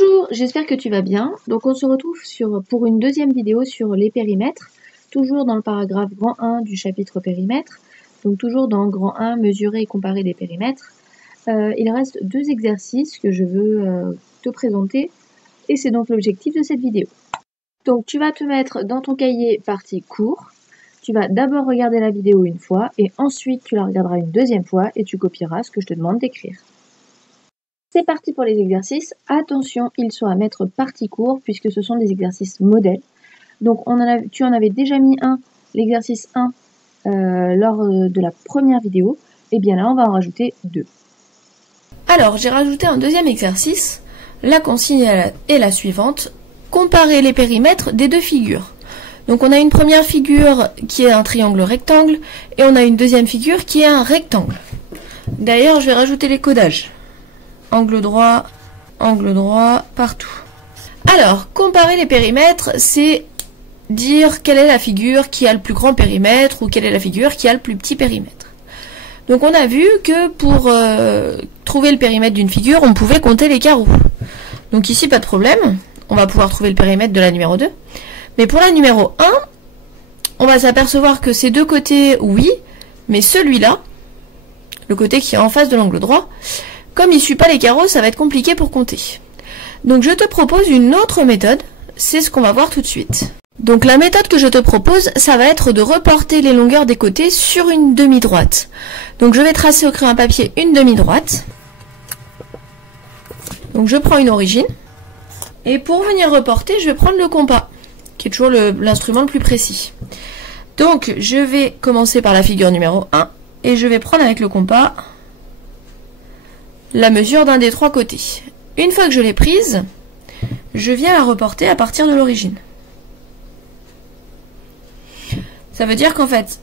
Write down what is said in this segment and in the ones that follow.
Bonjour, j'espère que tu vas bien. Donc on se retrouve pour une deuxième vidéo sur les périmètres, toujours dans le paragraphe grand 1 du chapitre périmètre. Donc toujours dans grand 1, mesurer et comparer les périmètres. Il reste deux exercices que je veux te présenter et c'est donc l'objectif de cette vidéo. Donc tu vas te mettre dans ton cahier partie cours. Tu vas d'abord regarder la vidéo une fois et ensuite tu la regarderas une deuxième fois et tu copieras ce que je te demande d'écrire. C'est parti pour les exercices. Attention, ils sont à mettre partie cours puisque ce sont des exercices modèles. Donc tu en avais déjà mis l'exercice 1 lors de la première vidéo. Et bien là, on va en rajouter deux. Alors, j'ai rajouté un deuxième exercice. La consigne est la suivante. Comparer les périmètres des deux figures. Donc on a une première figure qui est un triangle rectangle et on a une deuxième figure qui est un rectangle. D'ailleurs, je vais rajouter les codages. Angle droit, partout. Alors, comparer les périmètres, c'est dire quelle est la figure qui a le plus grand périmètre ou quelle est la figure qui a le plus petit périmètre. Donc on a vu que pour trouver le périmètre d'une figure, on pouvait compter les carreaux. Donc ici, pas de problème. On va pouvoir trouver le périmètre de la numéro 2. Mais pour la numéro 1, on va s'apercevoir que ces deux côtés, oui, mais celui-là, le côté qui est en face de l'angle droit, comme il ne suit pas les carreaux, ça va être compliqué pour compter. Donc je te propose une autre méthode, c'est ce qu'on va voir tout de suite. Donc la méthode que je te propose, ça va être de reporter les longueurs des côtés sur une demi-droite. Donc je vais tracer au crayon à papier une demi-droite. Donc je prends une origine. Et pour venir reporter, je vais prendre le compas, qui est toujours l'instrument le plus précis. Donc je vais commencer par la figure numéro 1, et je vais prendre avec le compas la mesure d'un des trois côtés. Une fois que je l'ai prise, je viens la reporter à partir de l'origine. Ça veut dire qu'en fait,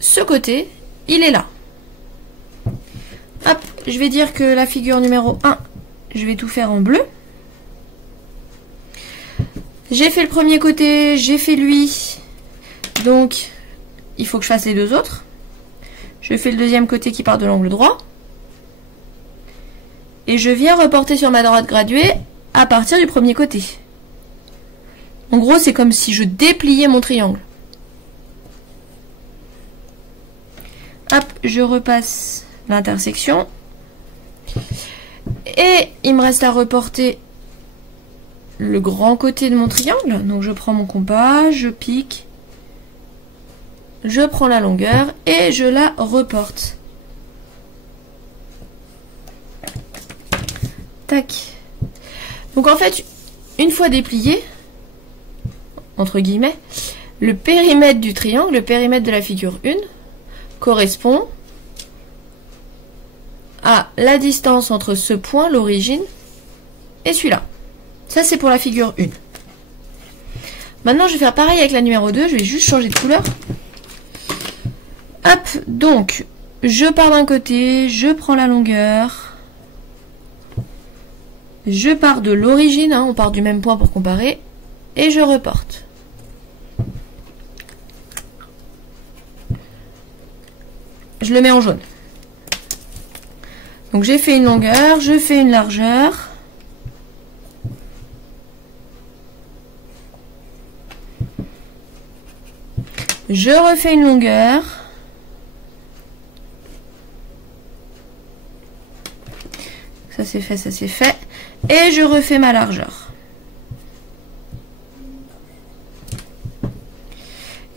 ce côté, il est là. Hop, je vais dire que la figure numéro 1, je vais tout faire en bleu. J'ai fait le premier côté, j'ai fait lui, donc il faut que je fasse les deux autres. Je fais le deuxième côté qui part de l'angle droit. Et je viens reporter sur ma droite graduée à partir du premier côté. En gros, c'est comme si je dépliais mon triangle. Hop, je repasse l'intersection. Et il me reste à reporter le grand côté de mon triangle. Donc je prends mon compas, je pique, je prends la longueur et je la reporte. Tac. Donc en fait, une fois déplié, entre guillemets, le périmètre du triangle, le périmètre de la figure 1, correspond à la distance entre ce point, l'origine, et celui-là. Ça, c'est pour la figure 1. Maintenant, je vais faire pareil avec la numéro 2. Je vais juste changer de couleur. Hop, donc, je pars d'un côté, je prends la longueur. Je pars de l'origine, hein, on part du même point pour comparer. Et je reporte. Je le mets en jaune. Donc j'ai fait une longueur, je fais une largeur. Je refais une longueur. Ça c'est fait, ça c'est fait. Et je refais ma largeur.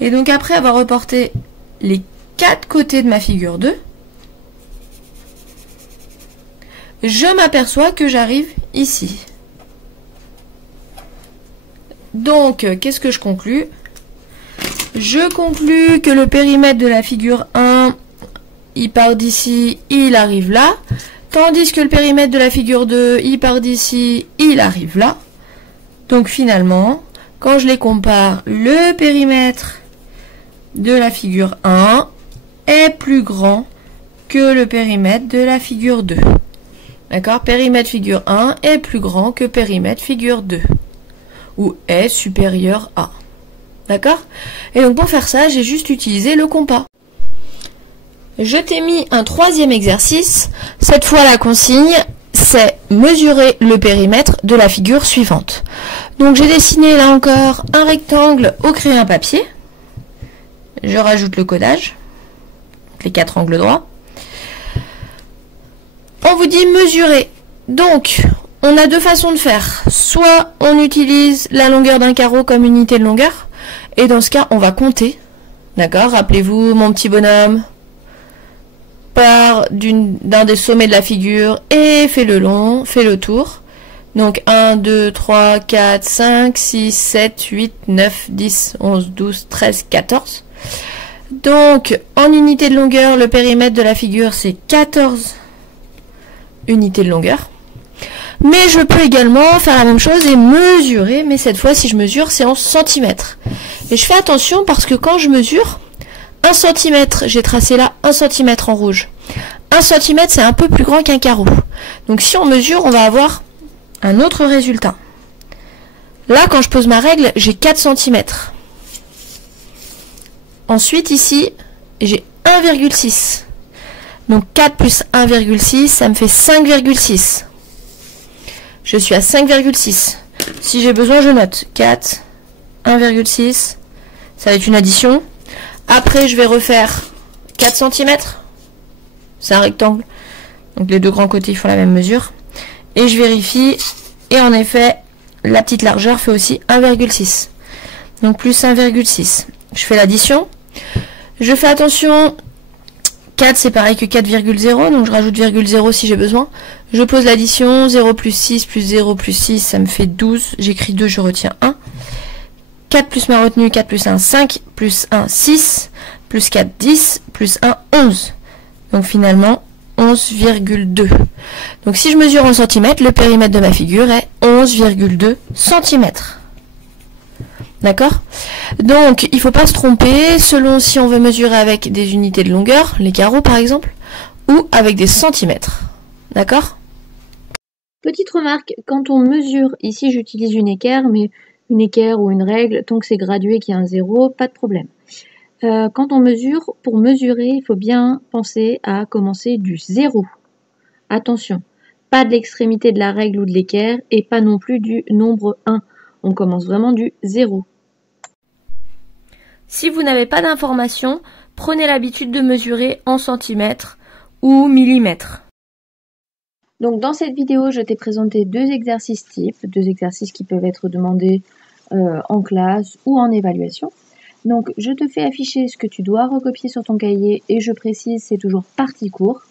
Et donc après avoir reporté les 4 côtés de ma figure 2, je m'aperçois que j'arrive ici. Donc, qu'est-ce que je conclus? Je conclus que le périmètre de la figure 1, il part d'ici, il arrive là. Tandis que le périmètre de la figure 2, il part d'ici, il arrive là. Donc finalement, quand je les compare, le périmètre de la figure 1 est plus grand que le périmètre de la figure 2. D'accord? Périmètre figure 1 est plus grand que périmètre figure 2. Ou est supérieur à. D'accord? Et donc pour faire ça, j'ai juste utilisé le compas. Je t'ai mis un troisième exercice. Cette fois, la consigne, c'est mesurer le périmètre de la figure suivante. Donc j'ai dessiné là encore un rectangle au crayon à papier. Je rajoute le codage, les 4 angles droits. On vous dit mesurer. Donc, on a deux façons de faire. Soit on utilise la longueur d'un carreau comme unité de longueur, et dans ce cas, on va compter. D'accord? Rappelez-vous mon petit bonhomme part d'un des sommets de la figure et fait le long, fait le tour. Donc 1, 2, 3, 4, 5, 6, 7, 8, 9, 10, 11, 12, 13, 14. Donc en unité de longueur, le périmètre de la figure c'est 14 unités de longueur. Mais je peux également faire la même chose et mesurer, mais cette fois si je mesure c'est en centimètres. Et je fais attention parce que quand je mesure, 1 cm, j'ai tracé là 1 cm en rouge. 1 cm c'est un peu plus grand qu'un carreau. Donc si on mesure, on va avoir un autre résultat. Là quand je pose ma règle, j'ai 4 cm. Ensuite ici, j'ai 1,6. Donc 4 plus 1,6, ça me fait 5,6. Je suis à 5,6. Si j'ai besoin, je note 4, 1,6. Ça va être une addition. Après, je vais refaire 4 cm. C'est un rectangle. Donc les deux grands côtés font la même mesure. Et je vérifie. Et en effet, la petite largeur fait aussi 1,6. Donc plus 1,6. Je fais l'addition. Je fais attention. 4 c'est pareil que 4,0. Donc je rajoute 0,0 si j'ai besoin. Je pose l'addition. 0 plus 6 plus 0 plus 6, ça me fait 12. J'écris 2, je retiens 1. 4 plus ma retenue, 4 plus 1, 5, plus 1, 6, plus 4, 10, plus 1, 11. Donc finalement, 11,2. Donc si je mesure en centimètres, le périmètre de ma figure est 11,2 cm. D'accord? Donc il ne faut pas se tromper selon si on veut mesurer avec des unités de longueur, les carreaux par exemple, ou avec des centimètres. D'accord? Petite remarque, quand on mesure, ici j'utilise une équerre, mais une équerre ou une règle, tant que c'est gradué qu'il y a un zéro, pas de problème. Quand on mesure, pour mesurer, il faut bien penser à commencer du zéro. Attention, pas de l'extrémité de la règle ou de l'équerre, et pas non plus du nombre 1. On commence vraiment du zéro. Si vous n'avez pas d'informations, prenez l'habitude de mesurer en centimètres ou millimètres. Donc dans cette vidéo, je t'ai présenté deux exercices types, deux exercices qui peuvent être demandés en classe ou en évaluation. Donc je te fais afficher ce que tu dois recopier sur ton cahier et je précise, c'est toujours partie court.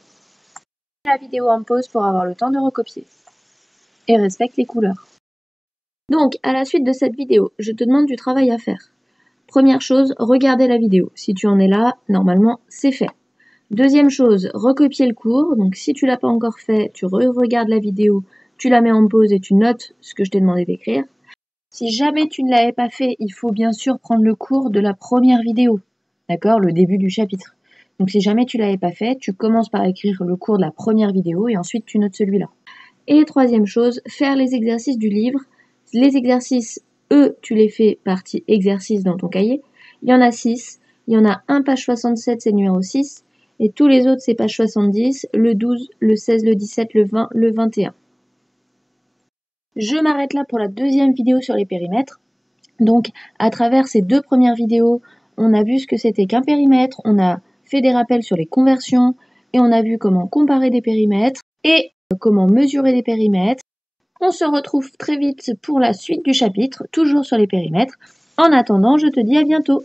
La vidéo en pause pour avoir le temps de recopier. Et respecte les couleurs. Donc à la suite de cette vidéo, je te demande du travail à faire. Première chose, regarder la vidéo. Si tu en es là, normalement c'est fait. Deuxième chose, recopier le cours. Donc si tu l'as pas encore fait, tu regardes la vidéo, tu la mets en pause et tu notes ce que je t'ai demandé d'écrire. Si jamais tu ne l'avais pas fait, il faut bien sûr prendre le cours de la première vidéo. D'accord? Le début du chapitre. Donc si jamais tu ne l'avais pas fait, tu commences par écrire le cours de la première vidéo et ensuite tu notes celui-là. Et troisième chose, faire les exercices du livre. Les exercices, eux, tu les fais partie exercice dans ton cahier. Il y en a 6. Il y en a un page 67, c'est le numéro 6. Et tous les autres, c'est page 70, le 12, le 16, le 17, le 20, le 21. Je m'arrête là pour la deuxième vidéo sur les périmètres. Donc, à travers ces deux premières vidéos, on a vu ce que c'était qu'un périmètre, on a fait des rappels sur les conversions, et on a vu comment comparer des périmètres, et comment mesurer des périmètres. On se retrouve très vite pour la suite du chapitre, toujours sur les périmètres. En attendant, je te dis à bientôt.